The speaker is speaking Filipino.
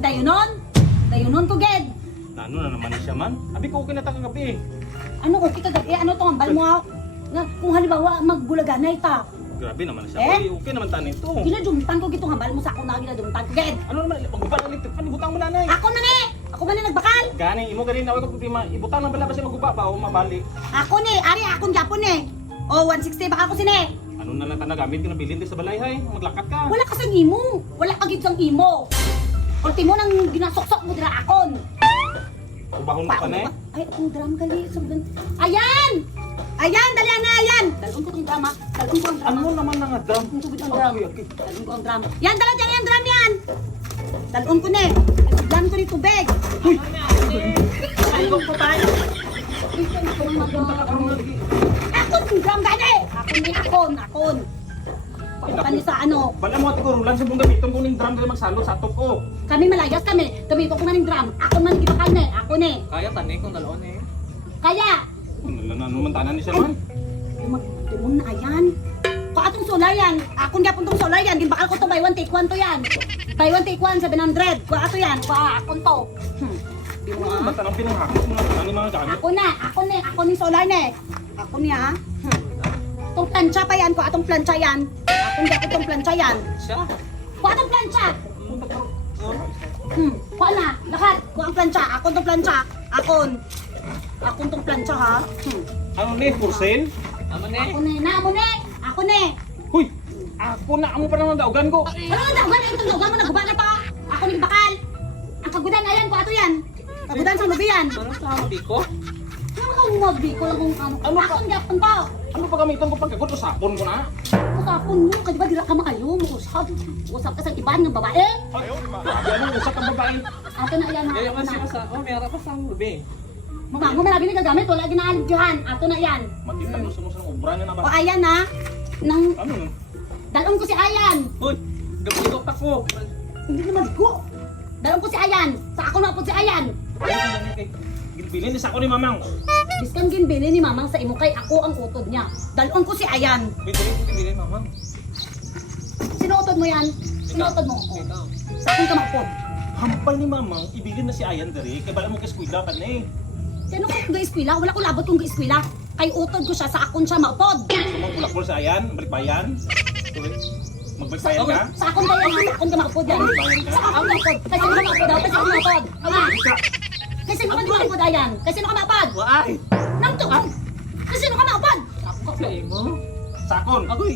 dayunon. Dayunon ko, Ged. Ano na naman siya man? Abi ko okay na ta kagabi. Ano ko kita gabi? Ano to ang bal mo? Nga, kung halimbawa magbulaganay ta. Grabe naman siya. Eh? Oy, okay naman ta nito. Ginadumtan ko gitong hambal mo sa ako na ginadumtan ko, Ged. Ano naman magbubal ang electric fan ibutang mo nanay. Ako man eh. Ako man eh nagbakal. Gani imo gani na ko problema. Ibutang na bala ba siya maguba ba o mabalik? Ako ni, ari akong Japon eh. Oh, 160 baka ako sine. Ano na lang ta nagamit ka na bilin sa balay hay? Maglakat ka. Wala ka sang imo. Wala ka gid sang imo. Ultimo nang ginasok-sok mo dira akon. Ubahon mo pa na eh. Ay, akong drum gali. Ayan! Ayan, dali na, ayan! Dalon ko yung drama. Dalon ko ang drama. Ano naman na nga drum? Ang tubig ang drum. Okay. Dalon ko ang drum. Yan, dala dyan yung drum yan! Dalon ko na eh. Drum ko ni tubig. Uy! Ay, ko pa tayo. Akon yung drum gani! Akon ni akon. Pagkani sa ano. Bala mo ati ko rulan sa mong gamiton kuning drum dili magsalot sa atop ko. Kami malayas kami. Gamito ko maning drum. Ako man gibakal na eh. Ako ni. Kaya tani kung dalaon eh. Kaya! Ano man tanan ni siya man? Magtumon na ayan. Kung atong solar yan, akong gapon tong solar yan, ginbakal ko to buy one take one to yan. Buy one take one, 700. Kung ato yan, kung akong to. Di mo Ano ba tanang pinanghakot mo na tanan mga gamit? Ako ni solar na eh. Ako niya. Tong plancha pa yan, kung atong plancha yan. Akong gapon tong plancha yan. Siya. Kung atong plancha. Kung na, lahat. Kung ang plancha, akong tong plancha. Akong tong plancha ha. Ano ni Pursen? Aman Ako eh. ni, na mo ni. Ako ni. Huy! Ako na amo pa naman daugan ko. Ano ang dagan? Itong dagan mo naguba na to. Ako ni bakal. Ang kagudan ayan ko ato yan. Kagudan sa lubi yan. Ano sa mga biko? Ano kang umagbi ko lang kung ano. Akong gapon to. Ano pa gamiton ko pagkagot usapon ko na? Usapon mo, kadi ba dira ka makayo mo usap. Usap ka sa iban ng babae. Ayo, grabe anong usap ang babae. Ato na yan. Kaya kasi sa meron pa sa lubi. Mama mo malabi ni gagamit wala ginaalidyohan. Ato na yan. Matitan mo sa obra niya na ba? O ayan na. Nang Ano nun? dalon ko si Ayan. Hoy, gabito pa ko. Hindi naman ko. Dalon ko si Ayan. Sa ako na po si Ayan. Bilin sa ako ni Mamang. Biskan ginbili ni Mamang sa imo kay ako ang utod niya. Dalon ko si Ayan. Bibili mama. Sinuotod mo yan? Sinuotod mo? Oh. Ikaw. Sa akin ka makpod. Hampal ni Mamang, ibilin na si Ayan diri kay bala mo kaskwila ka na eh. Kaya nung kung ga-eskwila, wala ko labot kung ga-eskwila. Kay utod ko siya, sa akon siya maupod. Sumang ulakbol sa Ayan, balikbayan. Magbalikbayan ka? Sa akon ka yan, sa akon ka maupod yan. Sa akon maupod. Kasi sino ka maupod daw, kasi sino maupod. Ha? Kasi sino ka di maupod, Ayan? Kasi sino ka maupod? Waay. Nang to. Kasi sino ka maupod? Ako ka play mo. Sakon. Agoy.